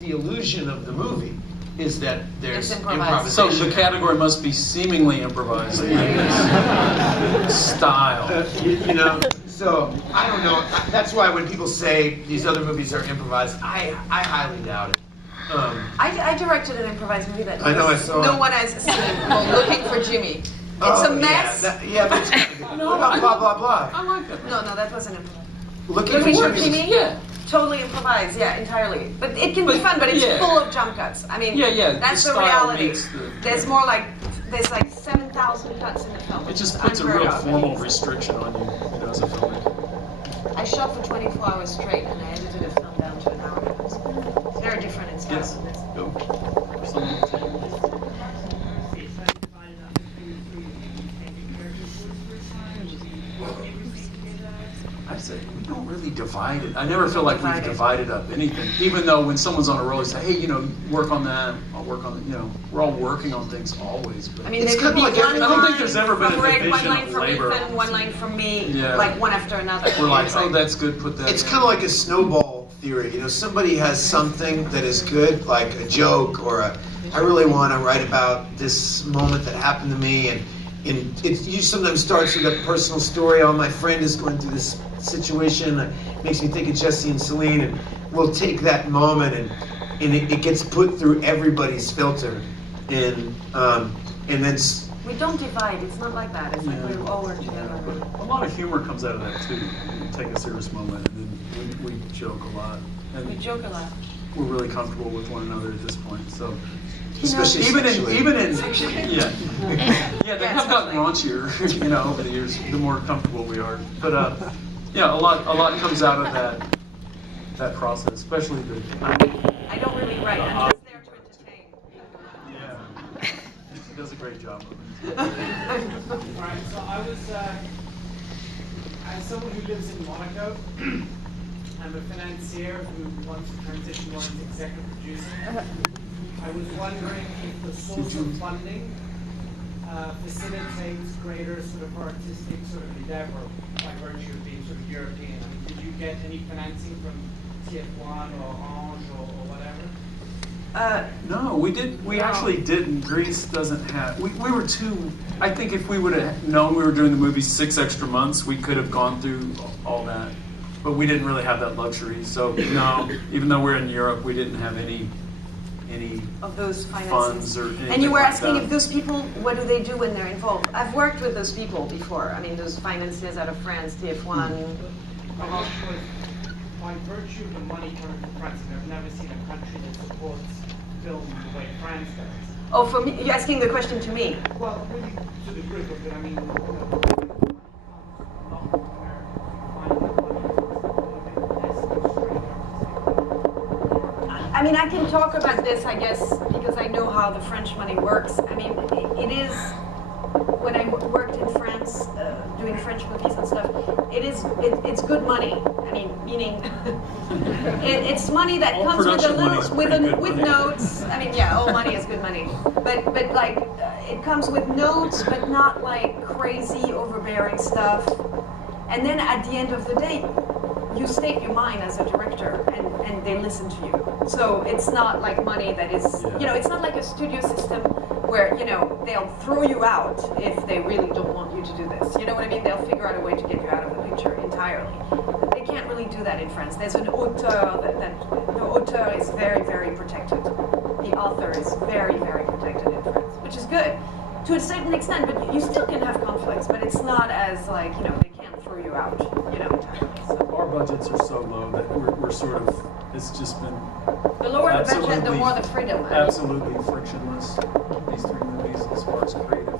the illusion of the movie is that there's It's improvised. So improvisation. the category must be seemingly improvised. Style. You know, so I don't know. That's why when people say these other movies are improvised, I highly doubt it. I directed an improvised movie that I know, I saw no it. one has seen called Looking for Jimmy. It's a mess. Yeah, but it's kind of good. What about blah blah blah? I like that. No, that wasn't improvised. Looking Looking for for Jimmy. Jimmy? Yeah. Totally improvised, yeah, entirely. But it can be fun, but it's yeah. full of jump cuts. I mean, Yeah, that's the the style reality. makes the- There's like 7,000 cuts in the film. It just It's puts a unheard real of. formal restriction on you, as a filmmaker. I shot for 24 hours straight and I edited a film down to an hour. It's very different in style Yes. from this. Go. Something. I'd say we don't really divide it. I never feel like we've divided up anything. Even though when someone's on a roll, you say, hey, work on that. I'll work on it. We're all working on things always. But I mean, It's there could be kinda like one every- I don't think line there's ever been from a Rick, one division line of from labor. Ethan, one line from me, Yeah. like one after another. we're like, It's oh, that's good. Put that. It's in. kind of like a snowball theory. Somebody has something that is good, like a joke or I really want to write about this moment that happened to me, and it sometimes starts with a personal story. Oh, my friend is going through this situation that makes me think of Jesse and Celine, and we'll take that moment and it gets put through everybody's filter, and then We don't divide. It's not like that. It's like we all work together. But a lot of humor comes out of that too. You take a serious moment and then we joke a lot. We And joke a lot. we're really comfortable with one another at this point. So especially even sexually. yeah, they have gotten raunchier, over the years. The more comfortable we are, but a lot comes out of that process, especially the. I don't really write. I'm just there to entertain. Yeah, she does a great job of it. Alright, so I was, as someone who lives in Monaco, I'm a financier who wants to transition more into executive producing. I was wondering if the source of funding facilitates greater sort of artistic sort of endeavor by virtue of being sort of European. I mean, did you get any financing from TF1 or Orange or whatever? No, we did. We actually didn't. Greece doesn't have. We were too. I think if we would have known we were doing the movie 6 extra months, we could have gone through all that. But we didn't really have that luxury. So no, even though we're in Europe, we didn't have any Of those finances. funds or anything. And you were like asking that. if those people, what do they do when they're involved? I've worked with those people before. I mean, those financiers out of France, TF1. My question was, by virtue of the money coming from France, I've never seen a country that supports film the way France does. Oh, for me, you're asking the question to me. Well, really to the group of it, I mean, I mean, I can talk about this, I guess, because I know how the French money works. I mean, it is, when I worked in France, doing French movies and stuff, it's good money. I mean, meaning, it's money that All comes with a production money's little, pretty good with money. notes. I mean, yeah, all money is good money. But like, it comes with notes, but not like crazy, overbearing stuff. And then at the end of the day, you state your mind as a director, and they listen to you. So it's not like money that is, it's not like a studio system where, they'll throw you out if they really don't want you to do this. You know what I mean? They'll figure out a way to get you out of the picture entirely. They can't really do that in France. There's an auteur the auteur is very, very protected. The author is very, very protected in France, which is good to a certain extent, but you still can have conflicts, but it's not as like, they can't throw you out, entirely. So. Our budgets are so low that we're sort of. It's just been. The lower the budget, the more the freedom. Absolutely frictionless. These 3 movies, as far as creative